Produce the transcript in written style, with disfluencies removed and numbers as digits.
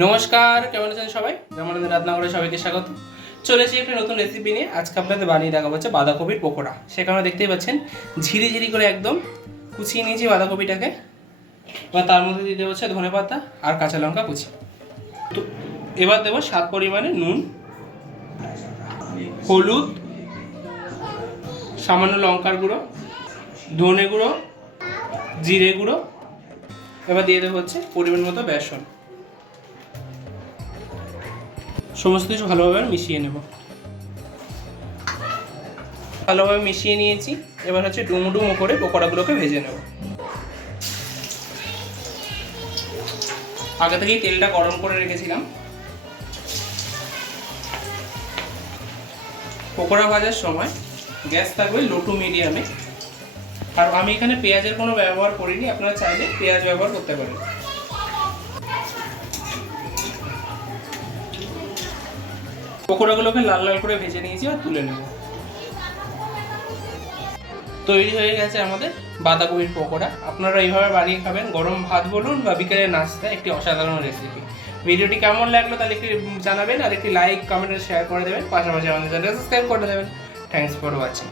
নমস্কার, কেমন আছেন সবাই? রামানন্দ রান্নাঘরে সবাইকে স্বাগত। চলে এসেছি একটা নতুন রেসিপি নিয়ে। আজকে আপনাদের বানিয়ে দেখাবো হচ্ছে বাঁধাকপির পকোড়া। সেখানে দেখতেই পাচ্ছেন ঝিরি ঝিরি করে একদম কুচিয়ে নিয়েছি বাঁধাকপিটাকে। এবার তার মধ্যে দিয়ে দেবো হচ্ছে ধনেপাতা আর কাঁচা লঙ্কা কুচি। তো এবার দেবো স্বাদ পরিমাণে নুন, হলুদ, সামান্য লঙ্কার গুঁড়ো, ধনে গুঁড়ো, জিরে গুঁড়ো। এবার দিয়ে দেবো হচ্ছে পরিমাণ মতো বেসন। সমস্ত কিছু ভালোভাবে মিশিয়ে নেব। ভালোভাবে মিশিয়ে নিয়েছি। এবার হচ্ছে ডুমো ডুমো করে পকোড়াগুলোকে ভেজে নেব। আগে থেকেই তেলটা গরম করে রেখেছিলাম। পকোড়া ভাজার সময় গ্যাস থাকবে লো টু মিডিয়ামে। আর আমি এখানে পেঁয়াজের কোনো ব্যবহার করিনি, আপনারা চাইলে পেঁয়াজ ব্যবহার করতে পারেন। পকোড়াগুলোকে লাল লাল করে ভেজে নিয়েছি আর তুলে নেব। তৈরি হয়ে গেছে আমাদের বাঁধাকপির পকোড়া। আপনারা এইভাবে বানিয়ে খাবেন, গরম ভাত বলুন বা বিকেলের নাস্তা, একটি অসাধারণ রেসিপি। ভিডিওটি কেমন লাগলো তাহলে একটি জানাবেন, আর একটি লাইক, কমেন্ট, শেয়ার করে দেবেন। পাশাপাশি আমাদের চ্যানেল সাবস্ক্রাইব করে দেবেন। Thanks for watching.